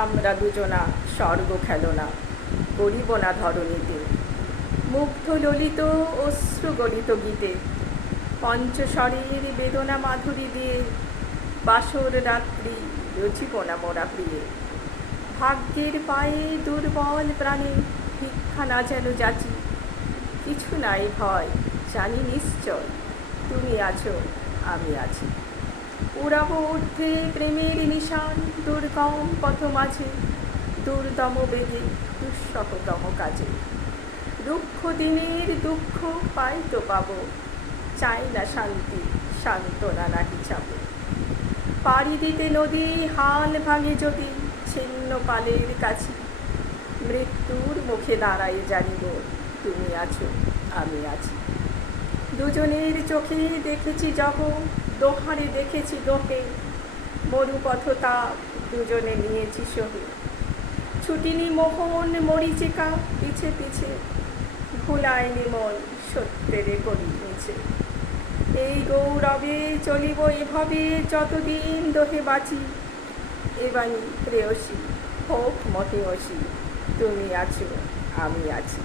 আমরা দুজনা স্বর্গ খেলনা করিব না ধরণীতে, মুগ্ধ ললিত অশ্রু গলিত গীতে, পঞ্চস্বরের বেদনা মাধুরী দিয়ে বাসর রাত্রি রচিব না মোরা প্রিয়ে। ভাগ্যের পায়ে দুর্বল প্রাণে ভিক্ষা না যেন যাচি, কিছু নাই ভয় জানি নিশ্চয় তুমি আছো আমি আছি। উড়াব ঊর্ধ্বে প্রেমের নিশান দুর্গম পথ মাঝে, দুর্দম বেগে দুঃসহতম কাজে। দুঃখ দিনের দুঃখ পাই তো পাব, চাই না শান্তি সান্ত্বনা নাহি চাব। পাড়ি দিতে নদী হাল ভাঙে যদি ছিন্ন পালের কাছে, মৃত্যুর মুখে দাঁড়াই জানিব তুমি আছো আমি আছি। দুজনের চোখে দেখেছি জব, দোহারে দেখেছি দোহে, মরুপথ তাপ দুজনে নিয়েছি সহে। ছুটিনি মোহন মরিচিকা পিছে পিছে, ভুলায়নি মন সত্যের করি মিছে। এই গৌরবে চলিব এভাবে যতদিন দোহে বাঁচি, এবাণী প্রেয়সী হোক মহেয়সী তুমি আছো আমি আছি।